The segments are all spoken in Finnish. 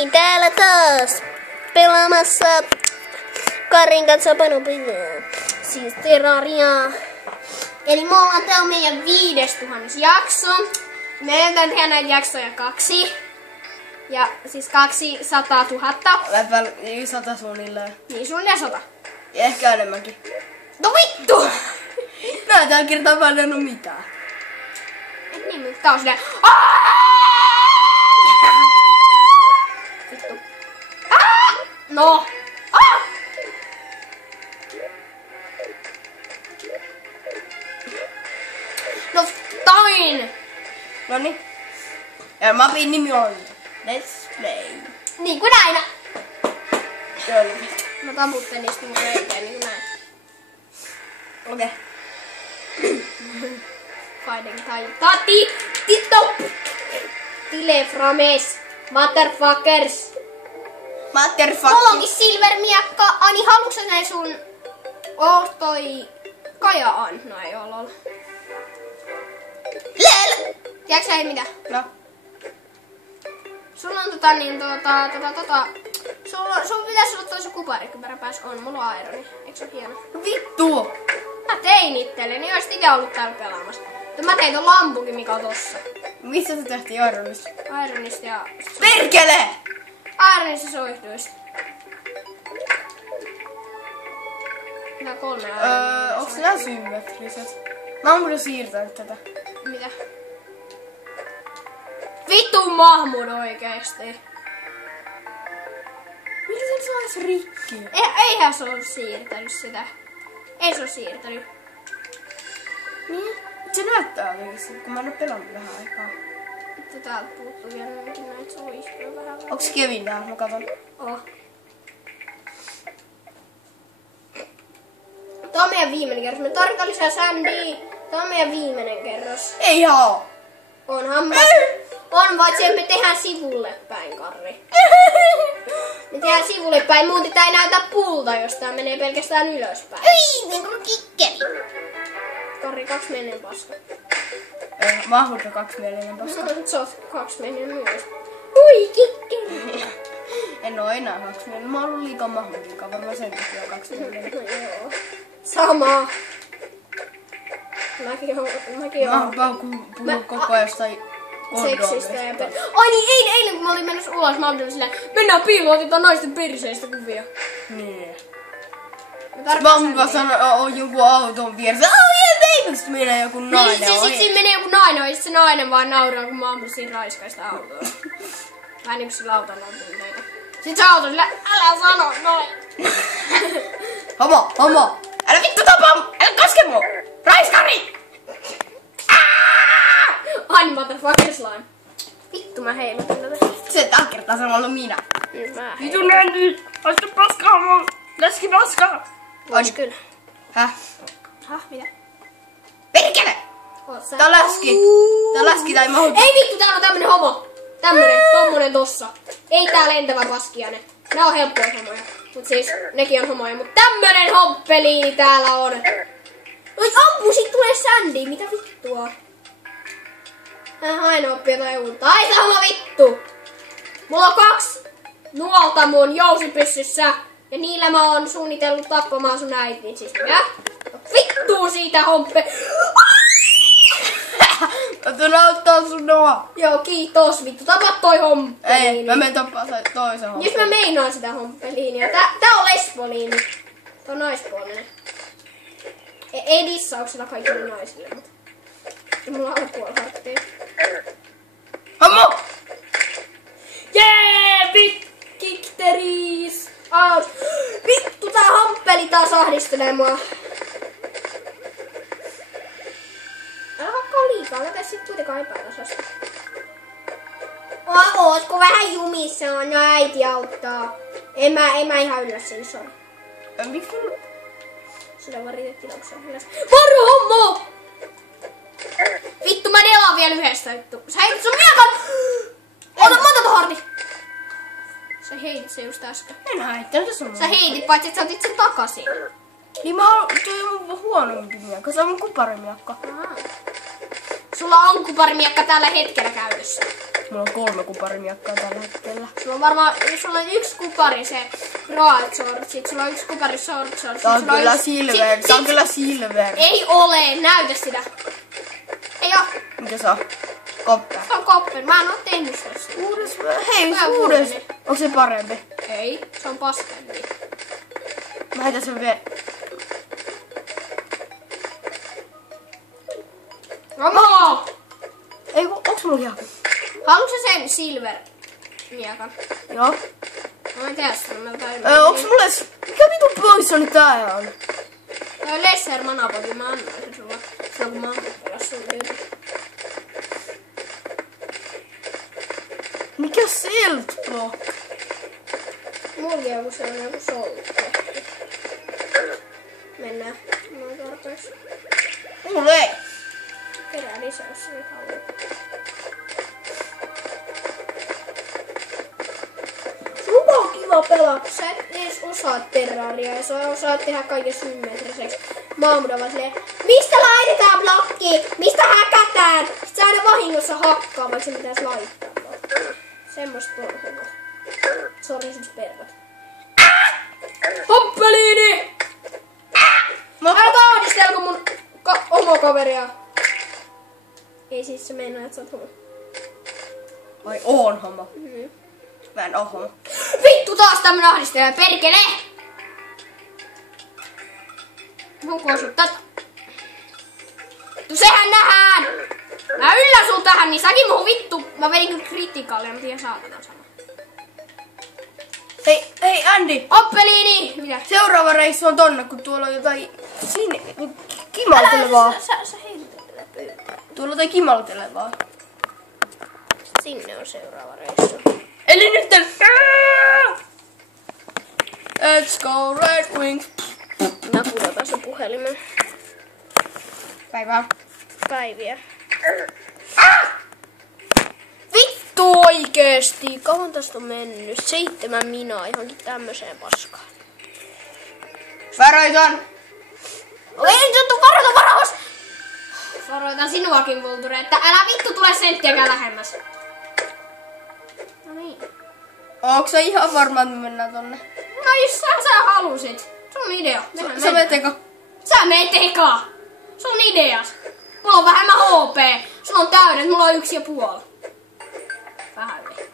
niin, täällä taas pelaamassa Karin kanssa Panopivää. Siis Terraria. Eli tää on meidän 5000 jakso. Me yritetään tehdä näitä jaksoja 2. Ja siis 200 000. Niin 100 suunnilleen. Niin suunnilleen 100. Ja ehkä enemmänkin. No vittu! Mä en tällä kertaa valinnut mitään. Et niin, mutta tää on silleen... Vittu. No! No tain! Noniin. Ja mapin nimi on Let's Play. Niin kuin aina. Joo. Mä taputtelin niistä mun reiteen niin kuin näin. Okei. Fighting time. Tati! Tito! Tile frames. Motherfuckers. Mulla onkin silvermiakka. Ani, haluatko sä näin sun... Oh, toi... Kajaan. No ei oo lol. Lel! Tiedätkö sä mitä? No. Sulla on sun pitäis olla toisen kuparikypärä pääs on. Mulla on Ironi. Eikö se ole hieno? Vittu! Mä tein itselleni. Niin oisit ite ollut täällä pelaamassa. Mutta mä tein ton lampukin, mikä on tossa. Missä sä tehtiin Ironista? Ironista ja... Perkele! Ironista soihduista. Mitä 3 Ironia? Onks nää symmetriset? Mä oon kyllä siirtänyt tätä. Mitä? Vittu Mahmud oikeesti. Millä sen sais rikki? Eihän se oo siirtänyt sitä. Ei se oo siirtänyt. Niin? Se näyttää jotenkin, kun mä en oo pelannut vähän aikaa. Mutta täältä puuttuu vielä näitä soistoja vähän. Onks Kevin täällä? Mä katon. Oh. Tää on meidän viimeinen kerros. Me tarvitaan lisää Sandy. Tää on meidän viimeinen kerros. Ei oo! Onhan mä... On, vaan me tehdään sivulle päin, Karri. Me tehdään sivulle päin, muuten tää ei näytä pulta, jos tää menee pelkästään ylöspäin. Ei, niin kuin kikkeli. Karri, 2 menee paska. Mahmudka 2 mielinen paska. Se on 2 menee myös. Ui, kikkeli. En oo enää 2 mielinen. Mä oon ollut liikaa Mahmudin kanssa, varmaan sen takia 2 mielinen. No joo. Sama. Mäkin oon. Mä oon puhunut koko ajan jostain Seksistä ja Ai niin, eilen kun mä olin menossa ulos, mä olin silleen, mennään piiloon, otetaan naisten perseistä kuvia. Niin. Mä oon vaan sanonut joku auton vieressä. Ei, sit menee joku nainen. Niin, sit siinä menee joku nainen, ja sit se nainen vaan nauraa, kun mä ammun siinä raiskaista autoa. Vähän niinku sillä autolla on tunteita. Sit se auto silleen, älä sano noin. Homo! Älä vittu tapa! Älä koske mua! Raiskari! Ani motherfucker slime. Vittu mä heilutin tätä. Se tällä kertaa se on ollut minä. Vittu näin! Osta paskaa mun! Läski paskaa! Vois kyllä. Häh? Mitä? Perkele! Tää läski tai mahu. Ei vittu, täällä on tämmönen homo. Tommonen tossa. Ei tää lentävä paskiainen. Nää on helppoja homoja. Mut siis, nekin on homoja. Mut tämmönen homppeliini täällä on. Oi ampu, sit tulee Sandy. Mitä vittua? Aina oppii jotain uutta. Ai sama vittu! Mulla on 2 nuolta mun jousipyssyssä. Ja niillä mä oon suunnitellut tappamaan sun äitin. Siis mikä? Vittuu siitä homppe! Mä tuun auttaa sun noa. Joo, kiitos vittu. Tapa toi homppeliini. Ei, mä menen tappaa toisen homppeliini. Jos mä meinaan sitä homppeliinia. Tää on lesboliini. Tää on naispuolinen. Ei dissauksella kaikille naisille, mutta... Ja mulla on puolihartteja. Homo! Jee! Victories! Vittu, tää homppeli taas ahdistelee mua. Älä hakkaa liikaa, älä sit kuitenkaan epätasasta. Ootko vähän jumissa, no äiti auttaa. En mä ihan ylläs sinne, sori. Miksi mun... Sillä vaan riitettiin onko se ylläs. Varo hommo! Vittu, mä delaan vielä yhdestä vittu. Sä heitit sun miakan! Ota tuon harti! Sä heitit se just äsken. En haittanut sun. Sä heitit, paitsi että sä otit sen takasin. Niin mä oon... Se on mun huonompi miakka. Se on mun kuparimiakka. Sulla on kuparimiekka tällä hetkellä käytössä. Mulla on 3 kuparimiekkaa tällä hetkellä. Sulla on varmaan, sulla on 1 kupari se broadsword, sit sulla on 1 kupari swordsword. Tää on kyllä silver, tää on kyllä silver. Ei ole, näytä sitä. Ei oo. Mikä se on? Copper. Se on copper, mä en oo tehnyt sitä. Hei, uudes. Onko se parempi? Ei, se on paskempi. Mä heitän sen vielä. Romo! Ei, onks mulla ihan? Haluatko sä sen silver miekan? Joo. Mä en tiedä sitä, mä tain. Onks mulle... Mikä vitun poissoni tää on? Tää on Lesser Manapoti, mä annan sen sulla. Se on kun mä oon pelassa sun yli. Mikä silt block? Mulla on joku sellainen joku solukko. Mennään. Mä oon tarpeeksi. Mulla ei. Kerää lisää, jos sä nyt haluat. Sulla on kiva pelata. Sä et edes osaa terraria ja sä osaat tehdä kaiken symmetriseksi. Maamuda vaan silleen, mistä laitetaan blokki? Mistä häkätään? Sit sä aina vahingossa hakkaa, vaikka se pitäis laittaa blokki. Semmosta turhua. Sori siis pervot. Hoppeliini! Älä tahdistelko mun oma kaveria. Ei siis se meinaa, että sä oot homo. Vai oon homo? Mm-hmm. Mä en oo homo. Vittu taas tämmön ahdistelija, perkele! Onko sun tätä? Vittu sehän nähdään! Mä yllän sun tähän, niin säkin mun vittu. Mä vedin kyllä kritikaalle, mä tiedän saatana sanoa. Hei Andy! Oppeliini! Mitä? Seuraava reissu on tonne, kun tuolla on jotain sinne kimaltelevaa. Sä heität tätä pöytää. Tuolla on jotain kimaltelevaa. Sinne on seuraava reissu. Eli nyt Let's go Red Wings. Mä pudotan sun puhelimen. Päivää. Päiviä. Vittu oikeesti! Kauan tästä on mennyt? 7 minaa johonkin tämmöseen paskaan. Varoitan! Ei nyt varoitus! Varoitan sinuakin, Vulture, että älä vittu tule senttiäkään lähemmäs. No niin. Onks sä ihan varma, että me mennään tonne? No jos sä halusit. Sun idea. Sä menet eka. Sä meet eka. Sun ideas. Mulla on vähemmän HP. Sulla on täydet, mulla on 1,5. Vähän yli.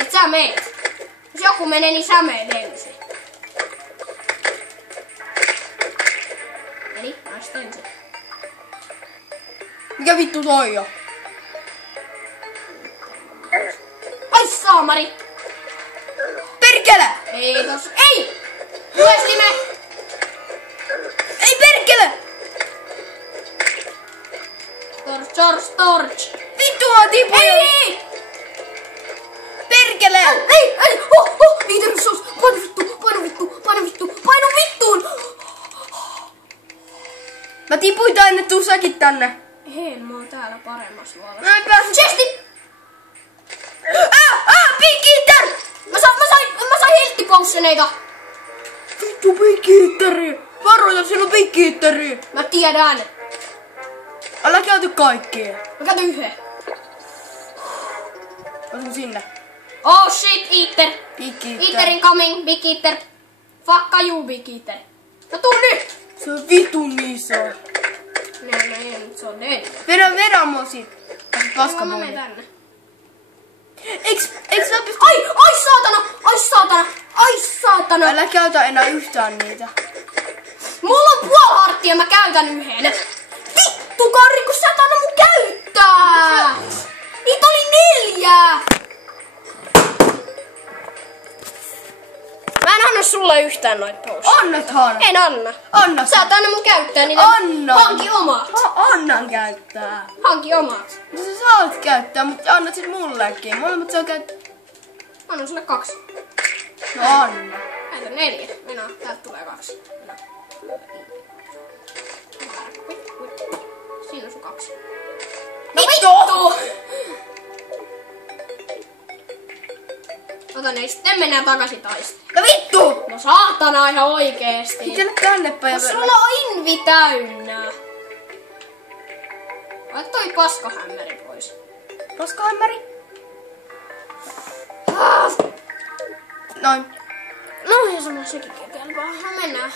Et sä meet. Jos joku menee, niin sä meet ensin. Eli naista ensin. Mikä vittu toi on? Ai saamari! Perkele! Ei tos. Ei! Lueslime! Ei perkele! Torch! Vittu mä tipuin! Ei! Perkele! Ei! Viiteryssos! Painu vittuun! Mä tipuin tänne, tuu säkin tänne. Hei, mä oon täällä paremmassa luolassa. Mä en päässyt. Chesti! Big Eater! Mä sain helttipousseneita! Vittu Big Eateri! Varoita, siellä on Big Eateri! Mä tiedän! Älä käytä kaikkia. Mä käytän yhden. Osun sinne. Oh shit, Eater! Big Eater. Eaterin coming, Big Eater. Fuck you, Big Eater. No tuu nyt! Se on vitun iso. Ei, se on 4. Vedä mua siitä. Mä Paskapuoli. menen tänne. Eiks sä pysty... Ai saatana! Älä käytä enää yhtään niitä. Mulla on puoli harttia, mä käytän yhden. Vittu, Karri, kun sä et anna mun käyttää! Niitä oli 4! Mä en anna sulle yhtään noit pousseja. Annathan! En anna. Anna Sä et anna mun käyttää niitä. Anna! Hanki omat. Annan käyttää. Hanki omat. No sä saat käyttää, mutta annat sit mullekin. Molemmat saa käyttää. Anna sulle 2. No anna. Näitä 4. Minä, täältä tulee 2. Minä. Siinä on sun 2. No vittu! Ota ne, sitten mennään takaisin taistelemaan. No vittu! No saatana ihan oikeesti. Miten nyt tänne päin? No sulla on invi täynnä. Laita toi paskahämmäri pois. Paskahämmäri? Noin. No ja sama sekin kelpaa. No mennään.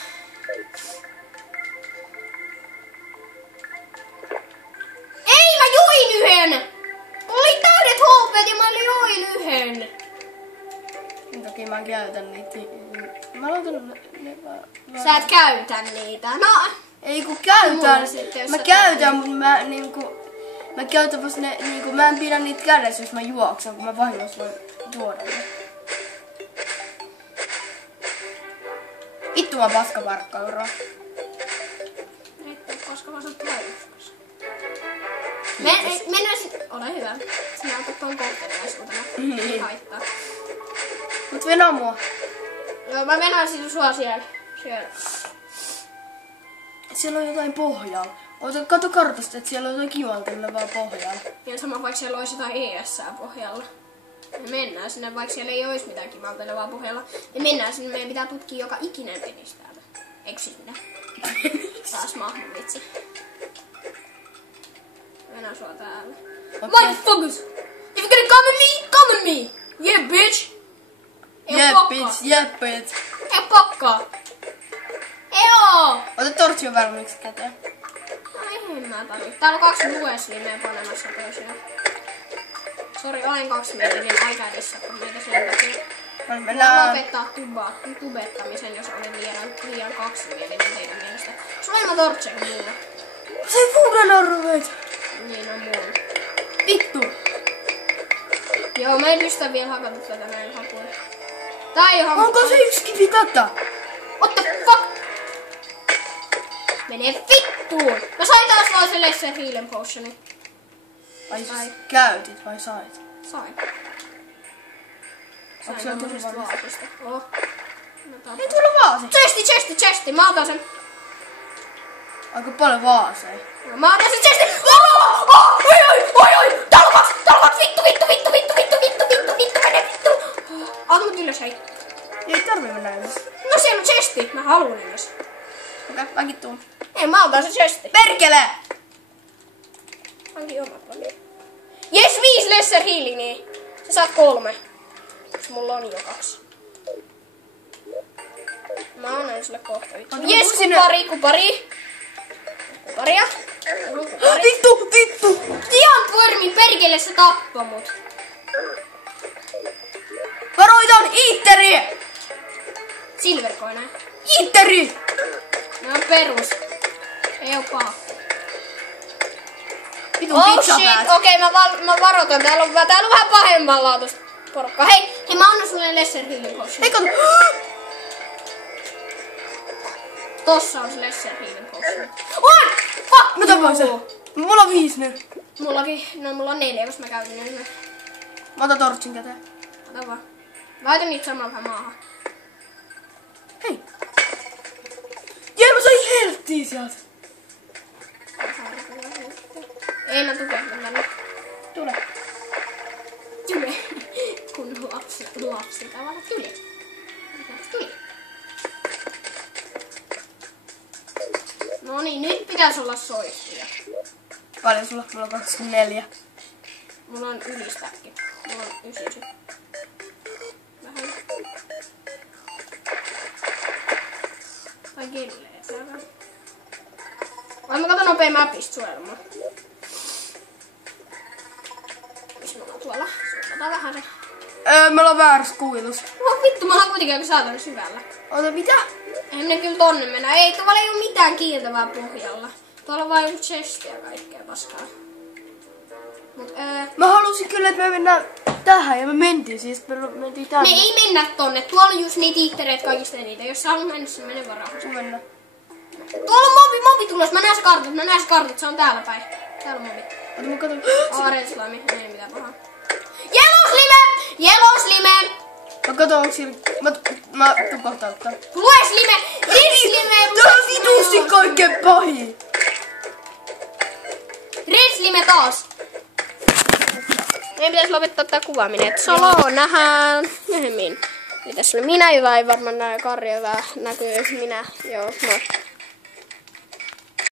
Ei, mä join yhden! Oli täydet HP:t ja mä join yhden. Sen takia mä käytän niitä. Mä laitan ne vaan. Sä et käytä niitä. No. Ei kun käytän. Mulla sitten, jos Mä sä käytän, mutta mä käytän vasta ne niinku, mä en pidä niitä kädessä, jos mä juoksen, kun mä vahingossa voin tuoda ne. Vittu mä paskaparkkaura. Riittää, koska mä saat uskos. Mennään ole hyvä. Sinä otat ton kohteliaisuutena. Ei haittaa. Mut venä mua. Joo, mä venään sua siellä. Siellä on jotain pohjalla. Kato kartasta, että siellä on jotain kivaltelevaa pohjalla. Ja sama vaikka siellä olisi jotain ES:ää pohjalla. Me mennään sinne, vaikka siellä ei olisi mitään kivaltelevaa pohjalla. Me mennään sinne, meidän pitää tutkia joka ikinen penis täältä. Eikö siis minä? Taas mahdu vitsi. Mennään sua täällä. Motherfuckers! If you're gonna come at me, come at me! Yeah, bitch! Yeah, bitch. Ei pakkaa! Ei oo! Ota tortsion valmiiksi käteen. Ai en mä tarvitse. Täällä on 2 lueslimeä panemassa toisiaan. Sori, olen 2 mielinen aika edessä, kun meitä sen takia. Mä lopettaa tubettamisen, jos olen liian 2 mielinen teidän mielestä. Sulla ei mä tortsen mulle. Se ei puhuta narroveet. Niin on mulla. Vittu. Joo, mä en pysty vielä hakata tätä näin hakuun. Tää ei oo hakata. Onko se yksikin vitata? What the fuck? Mene vittuun! Mä sain taas vaan se Lesser Healing Potionin. Ai käytit vai sait? Sain. Onko se tommosesta vaatista? Oh. Ei tuolla vaase. Chesti! Mä otan sen. Aika paljon vaaseja. Mä otan sen chesti! Oi! Täällä on kaksi! Vittu! Mene vittu! Ota mut ylös, hei. Ei tarvii mennä ylös. No siellä on chesti. Mä haluun ylös. Okei, mäkin tuun. Ei, mä otan sen chesti. Perkele! Hankin omat vaan. Jes, 5 Lesser Healingia. Sä saat 3. Mulla on jo 2. Mä annan sulle kohta. Jes, kupari. Kuparia. Vittu! Tian Wormin perkele se tappoi mut. Varoitan! Iitteri! Silvercoina. Iitteri! Ne on perus. Ei oo paha. Vitun Oh pizza shit, päät. okei mä varoitan. Täällä on vähän pahemmanlaatuista porukkaa. Hei, mä annan sulle Lesser Healing Potion. Hei kato! Tossa on se Lesser Healing Potion. On! Fuck! Mä tapoin sen. Mulla on 5 nyt. Mulla on 4, jos mä käytin ne yhden. Mä otan tortsin käteen. Ota vaan. Laitan niitä samalla vähän maahan. Hei! Jee, mä sain helttiä sieltä. Ei mä tukehdu tänne. Tule. Tule. Kun lapsi tavalla tule. Tule. No niin, nyt pitäis olla soihtuja. Paljon sulla? Mulla on 24. Mulla on ylistäkki. Mulla on 9. Vähän. Tai kelleen. Vai mä katon nopea mapista suojelmaa. Missä mulla on tuolla? Suojelmaa vähän se. Me ollaan väärässä kuilussa. Oh vittu, mä oon kuitenkin aika saatana syvällä. Ota mitä? Eihän ne kyllä tonne mennä. Ei, tuolla ei oo mitään kiiltävää pohjalla. Tuolla on vaan joku chesti ja kaikkea paskaa. Mut Mä halusin kyllä, että me mennään tähän ja me mentiin siis. Me mentiin tänne. me ei mennä tonne. Tuolla on just niitä iittereitä kaikista eniten. Jos sä haluat mennä, sen mene vaan rauhassa. Mennään. Tuolla on mobi tulos. Mä näen se kartat. Se on täällä päin. Täällä on mobi. Ota mä katon. Red slime. Ei mitään pahaa. Yellow slime! Mä katon, onko siellä... Mä tupahtan ottaa. Lue slime! Red slime! Tää on vitusti kaikkein pahin. Red slime taas! Meidän pitäisi lopettaa tää kuvaaminen. Solo nähdään myöhemmin. Eli tässä oli minä, jota ei varmaan näy Karja, jota näkyy minä. Joo, moi.